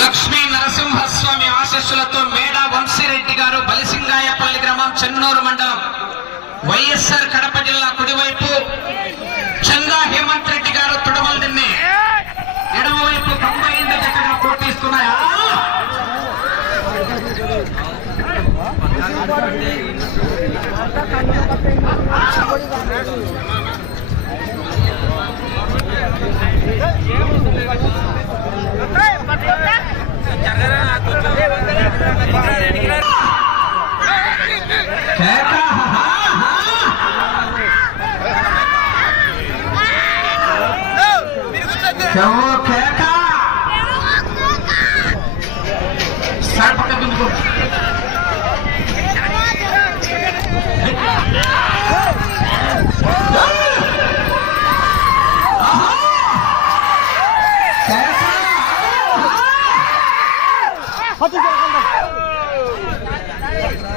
లక్ష్మీ నరసింహస్వామి ఆశస్సులతో మేడా వంశీరెడ్డి గారు బలిసింగాయపల్లి గ్రామం చెన్నూరు మండలం. వైఎస్ఆర్ కడప జిల్లా కుడివైపు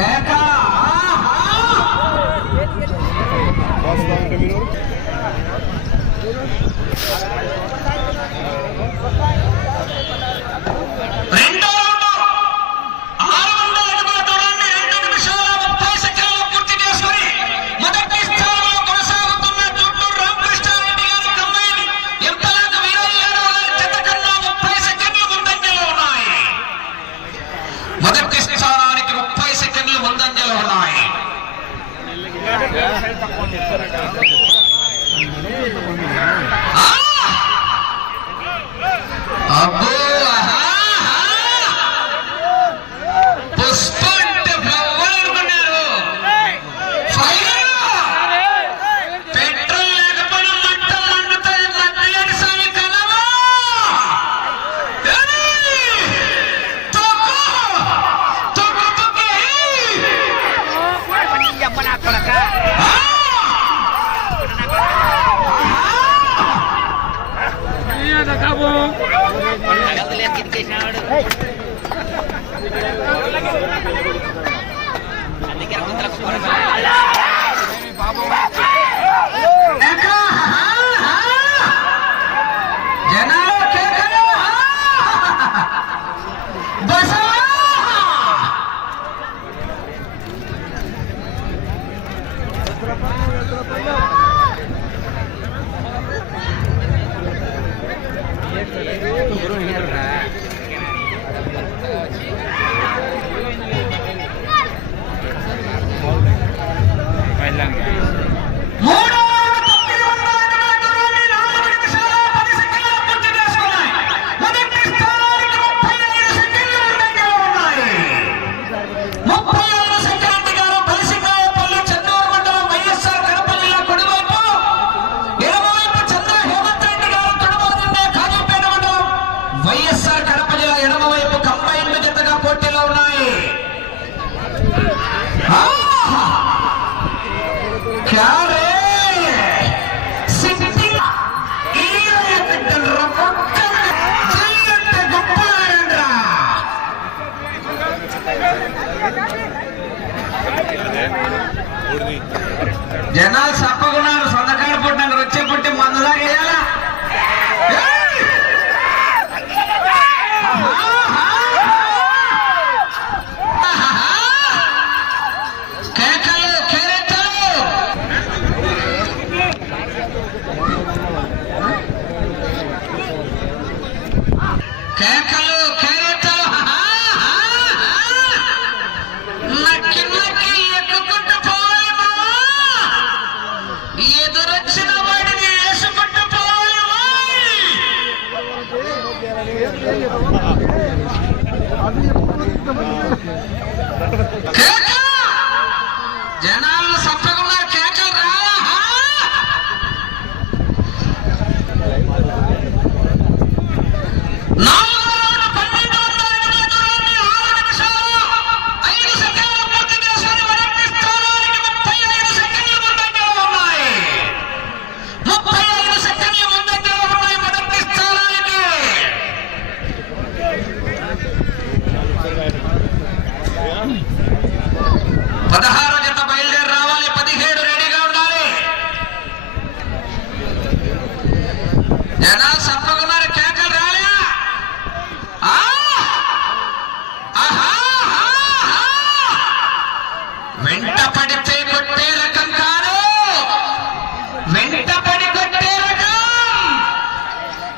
Rebeca! జనాలు చెప్పకున్నారు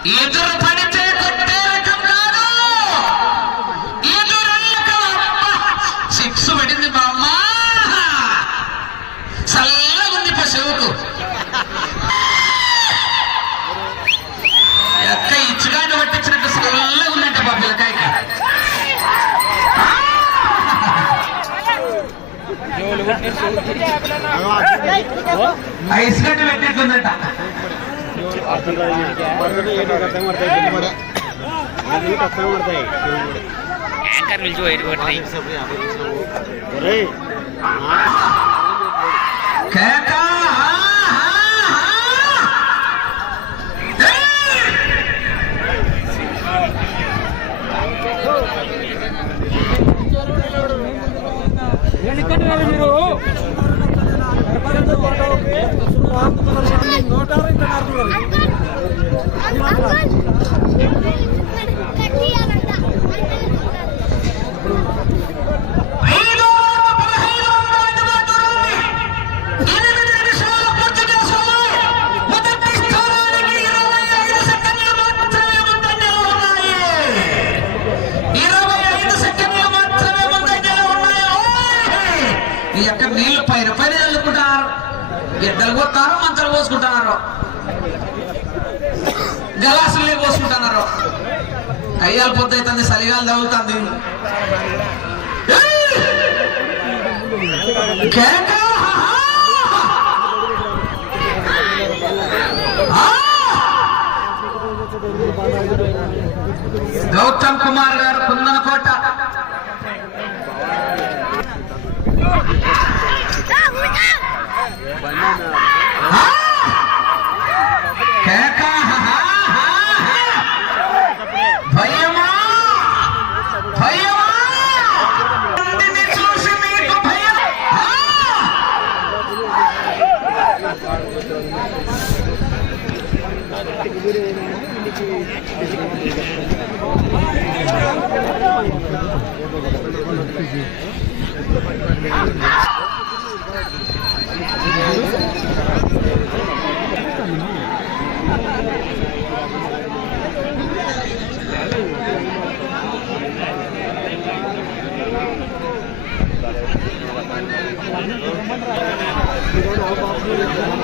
Ну Но это పడతాయి యాంకర్ పిలిచి వైట్ పడతాయి ఎక్కడ మీరు. నోటారు గౌతమ్ కుమార్ గారు కుందనకోట Banana.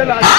ఎవరు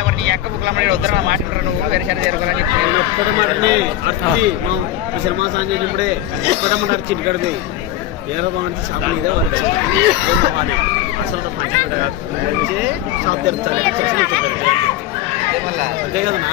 ఎవరిని ఎక్క బుక్లమ్మడి వద్దరా మాట్లాడరు నువ్వు వెరిసరి సినిమా సాంగ్ చేసినప్పుడే ఒక్కటి మాట అర్థి ఇక్కడది ఏరో బాగుంటే షాప్ ఇదే వరకు అసలు మంచి షాప్ తెరుతారు అంతే కదనా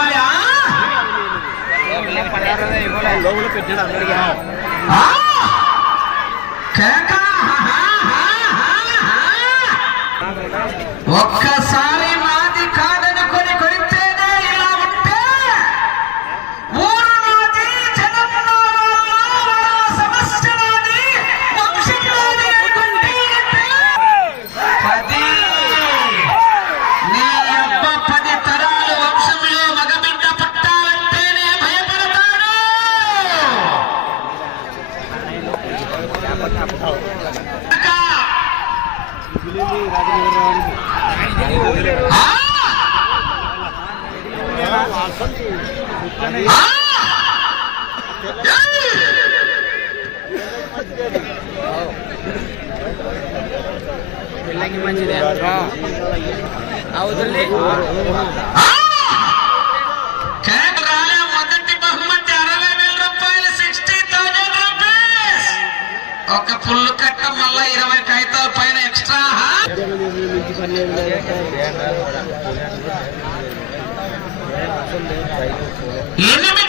లోపల పెట్టాడు అందరికీ. ఒక్క పిల్లకి మంచిదే. అవుతుంది. ఒక పుల్లు కట్ట మళ్ళా ఇరవై కాగితాల పైన ఎక్స్ట్రా ఎనిమిది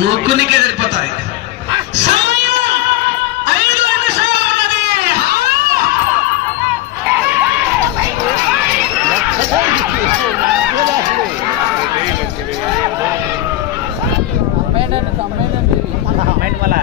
ಮೂಕುನಿಗೆ ಬರ್ತಾ ಇದೆ ಸಮಯ ಐದು ನಿಮಿಷ ಮೈಂಡ್ ಮಲ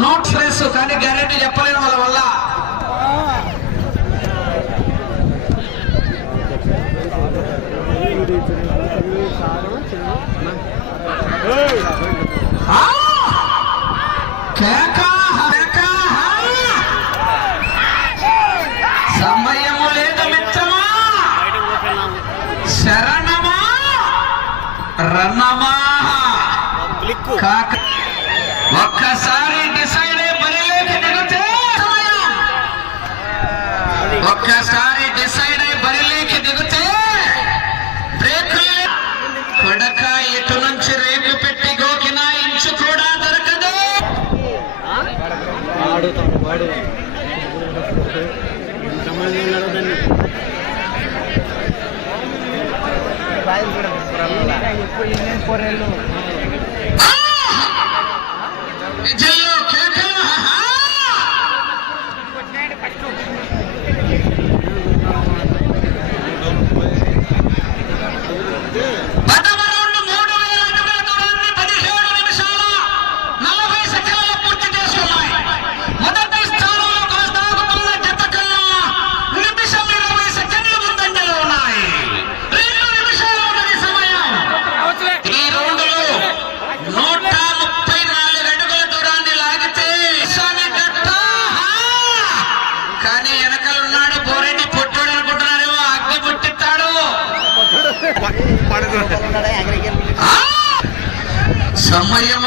నోట్స్ రేసు కానీ గ్యారంటీ చెప్పలేను వాళ్ళ ఒక్కసారి డిసైడ్ అయి బరిలీకి దిగితే బ్రేక్ కొడక ఎటు నుంచి రేపు పెట్టి గోకిన ఇంచు కూడా దొరకదు.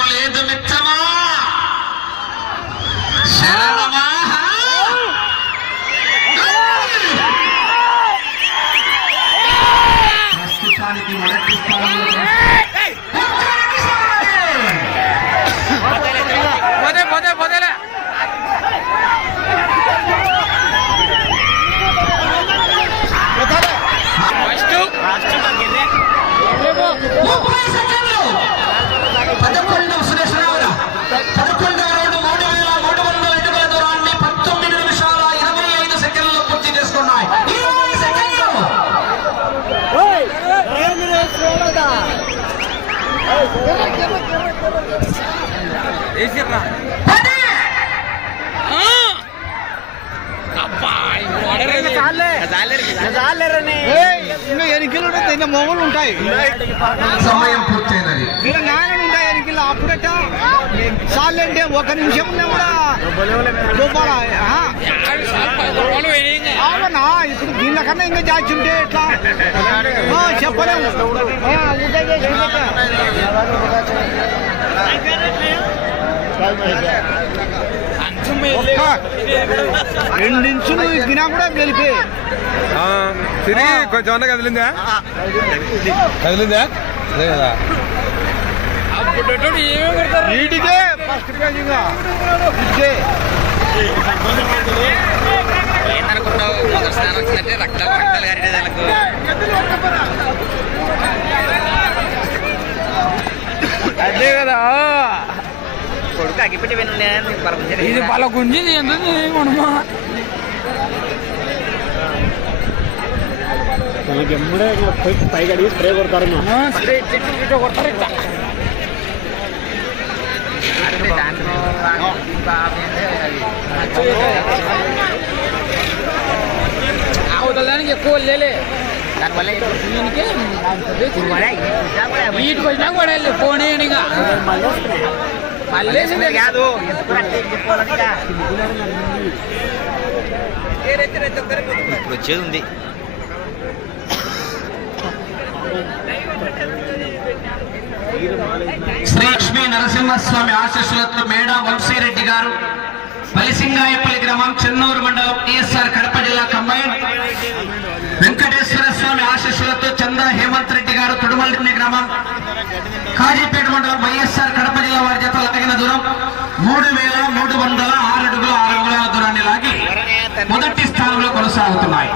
లేదు మిత్రమా? శరణమా? ప్రస్తుతానికి మొదటి స్థానంలో ఇంకా ఎనికిలు మొగలు ఉంటాయి. సమయం పూర్తయినది. ఉంటాయి ఎనికిలు అప్పుడట అంటే ఒక నిమిషం ఉన్నా కూడా. అవునా ఇప్పుడు దీనికన్నా ఇంకా జాచి ఉంటే ఎట్లా? చెప్పలేము. పెట్టా. ఒక్క రెండు ఇంచులు కూడా గెలిపే తిరిగి కొంచెం అన్న కదిలిందా కదిలిందా అదే కదా వీటికే ఫస్ట్ ప్రైజ్ ఇదే ఏందనుకుంటావు మొదటి స్థానం వచ్చిందంటే రక్తాలు రక్తాలు గారి వాళ్ళకు అదే కదా ఇది పల గుంజింది ఎందుకు మనమా? మనకి ఎమ్మడే పైకి అడిగి స్ప్రే కొడతారు కొడతారు అవతల దానికి ఎక్కువ లేలే. దానివల్ల దీనికి వీటికి వచ్చినా కూడా వెళ్ళి ఇక మళ్ళీ కాదు ఇప్పుడు వచ్చేది ఉంది శ్రీ లక్ష్మీ నరసింహస్వామి ఆశీస్సులతో మేడ వంశీరెడ్డి గారు బలిసింగాయపల్లి గ్రామం చెన్నూరు మండలం ఈఎస్ఆర్ కడప జిల్లా కంబైన్ వెంకటేశ్వర స్వామి ఆశీస్సులతో చంద హేమంత్ రెడ్డి గారు గ్రామం. కాజీపేట మండలం వైఎస్ఆర్ కడప జిల్లా వారి జత లాగిన దూరం. మూడు వేల మూడు వందల ఆరు అడుగుల ఆరు అంగుళాల దూరాన్ని లాగి మొదటి స్థానంలో కొనసాగుతున్నాయి.